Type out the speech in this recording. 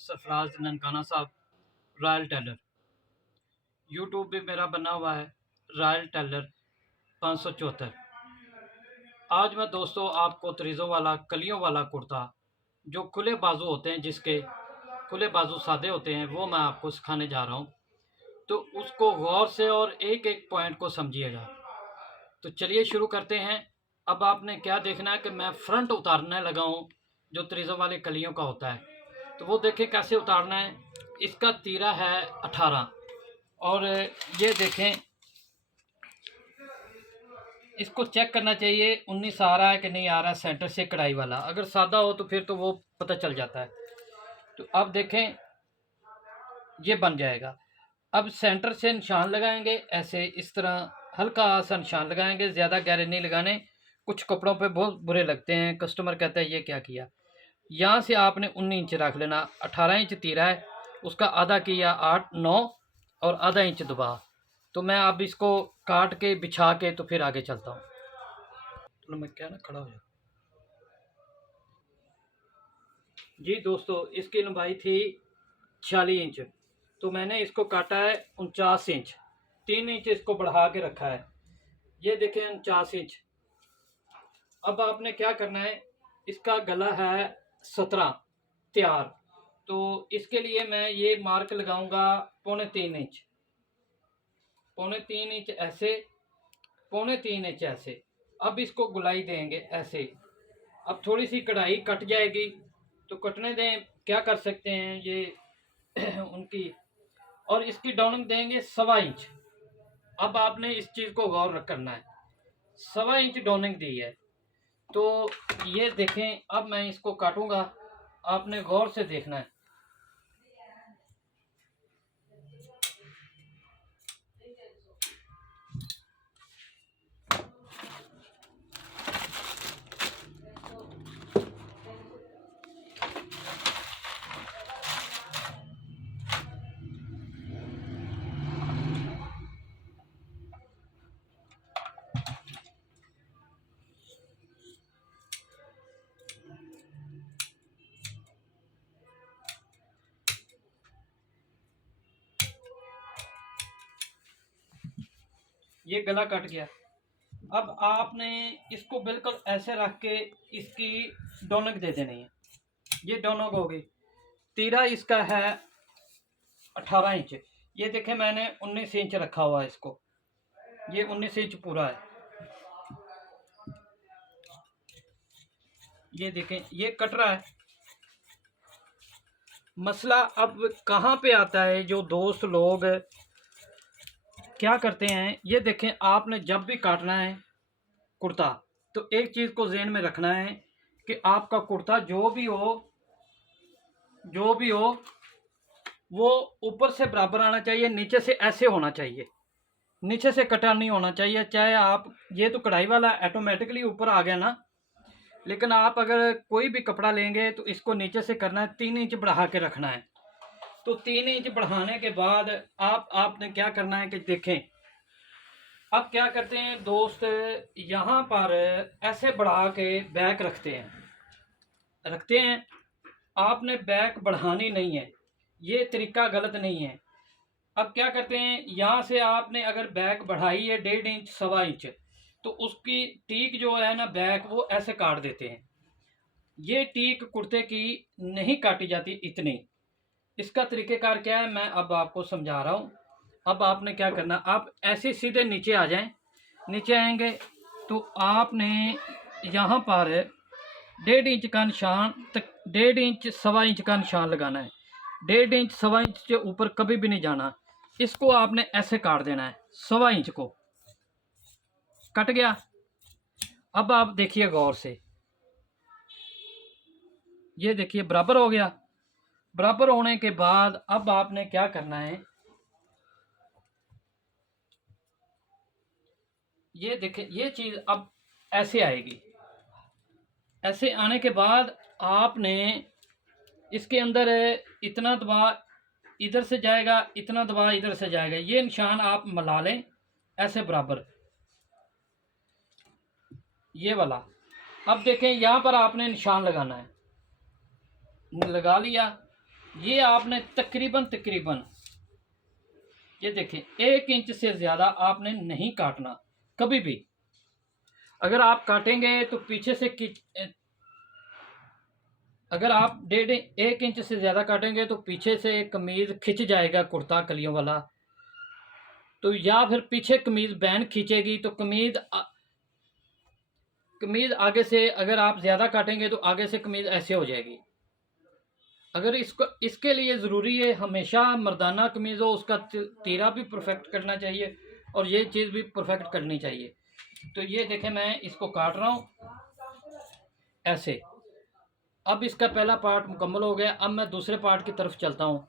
सरफराज ननकाना साहब, royal Taylor. YouTube पे मेरा बना हुआ है रॉयल टेलर 574। आज मैं दोस्तों आपको तरीज़ों वाला कलियों वाला कुर्ता, जो खुले बाजू होते हैं, जिसके खुले बाजू सादे होते हैं, वो मैं आपको सिखाने जा रहा हूँ। तो उसको गौर से और एक एक पॉइंट को समझिएगा। तो चलिए शुरू करते हैं। अब आपने क्या देखना है कि मैं फ्रंट उतारने लगा हूँ, जो तरीज़ों वाले कलियों का होता है। तो वो देखें कैसे उतारना है। इसका तीरा है 18 और ये देखें, इसको चेक करना चाहिए 19 आ रहा है कि नहीं आ रहा है सेंटर से कढ़ाई वाला। अगर सादा हो तो फिर तो वो पता चल जाता है। तो अब देखें ये बन जाएगा। अब सेंटर से निशान लगाएंगे, ऐसे इस तरह हल्का सा निशान लगाएंगे, ज़्यादा गहरे नहीं लगाने। कुछ कपड़ों पे बहुत बुरे लगते हैं, कस्टमर कहता है ये क्या किया। यहाँ से आपने 19 इंच रख लेना। 18 इंच तीरा है, उसका आधा किया 8 9 और आधा इंच दबा। तो मैं अब इसको काट के बिछा के तो फिर आगे चलता हूँ। तो मैं क्या ना खड़ा हो जाऊँ। जी दोस्तों, इसकी लंबाई थी 46 इंच, तो मैंने इसको काटा है 49 इंच। 3 इंच इसको बढ़ा के रखा है। ये देखें 49 इंच। अब आपने क्या करना है, इसका गला है 17 तैयार। तो इसके लिए मैं ये मार्क लगाऊंगा 3.25 इंच, 3.25 इंच ऐसे, 3.25 इंच ऐसे। अब इसको गुलाई देंगे ऐसे। अब थोड़ी सी कढ़ाई कट जाएगी तो कटने दें, क्या कर सकते हैं ये उनकी। और इसकी डाउनिंग देंगे 1.25 इंच। अब आपने इस चीज़ को गौर करना है, 1.25 इंच डाउनिंग दी है। तो ये देखें, अब मैं इसको काटूंगा, आपने गौर से देखना है। ये गला कट गया। अब आपने इसको बिल्कुल ऐसे रख के इसकी डोनक दे देनी है। ये डोनक हो गई। तीरा इसका है 18 इंच। ये देखें मैंने 19 इंच रखा हुआ है इसको। ये 19 इंच पूरा है। ये देखें ये कट रहा है। मसला अब कहाँ पे आता है, जो दोस्त लोग क्या करते हैं, ये देखें आपने जब भी काटना है कुर्ता, तो एक चीज़ को ज़हन में रखना है कि आपका कुर्ता जो भी हो वो ऊपर से बराबर आना चाहिए, नीचे से ऐसे होना चाहिए, नीचे से कटा नहीं होना चाहिए। चाहे आप, ये तो कढ़ाई वाला ऑटोमेटिकली ऊपर आ गया ना, लेकिन आप अगर कोई भी कपड़ा लेंगे तो इसको नीचे से करना है, 3 इंच बढ़ा के रखना है। तो 3 इंच बढ़ाने के बाद आपने क्या करना है कि देखें, अब क्या करते हैं दोस्त, यहाँ पर ऐसे बढ़ा के बैक रखते हैं। आपने बैक बढ़ानी नहीं है, ये तरीका गलत नहीं है। अब क्या करते हैं, यहाँ से आपने अगर बैक बढ़ाई है 1.5 इंच 1.25 इंच, तो उसकी टीक जो है ना बैक, वो ऐसे काट देते हैं। ये टीक कुर्ते की नहीं काटी जाती इतनी। इसका तरीक़ेकार क्या है, मैं अब आपको समझा रहा हूँ। अब आपने क्या करना, आप ऐसे सीधे नीचे आ जाएं। नीचे आएंगे तो आपने यहाँ पर 1.5 इंच का निशान तक, 1.5 इंच 1.25 इंच का निशान लगाना है। 1.5 इंच 1.25 इंच से ऊपर कभी भी नहीं जाना। इसको आपने ऐसे काट देना है, 1.25 इंच को कट गया। अब आप देखिए गौर से, ये देखिए बराबर हो गया। बराबर होने के बाद अब आपने क्या करना है, ये देखें ये चीज़ अब ऐसे आएगी। ऐसे आने के बाद आपने इसके अंदर इतना दबाव इधर से जाएगा, इतना दबाव इधर से जाएगा। ये निशान आप मिला लें ऐसे बराबर, ये वाला। अब देखें यहाँ पर आपने निशान लगाना है, लगा लिया। ये आपने तकरीबन तकरीबन ये देखें 1 इंच से ज़्यादा आपने नहीं काटना कभी भी। अगर आप काटेंगे तो पीछे से अगर आप 1.5 इंच से ज़्यादा काटेंगे तो पीछे से कमीज़ खिंच जाएगा, कुर्ता कलियों वाला। तो या फिर पीछे कमीज़ बैन खींचेगी तो कमीज़ आगे से अगर आप ज़्यादा काटेंगे तो आगे से कमीज़ ऐसे हो जाएगी। अगर इसको इसके लिए ज़रूरी है हमेशा मर्दाना कमीज़ हो, उसका तीरा भी परफेक्ट करना चाहिए और ये चीज़ भी परफेक्ट करनी चाहिए। तो ये देखें मैं इसको काट रहा हूँ ऐसे। अब इसका पहला पार्ट मुकम्मल हो गया। अब मैं दूसरे पार्ट की तरफ चलता हूँ।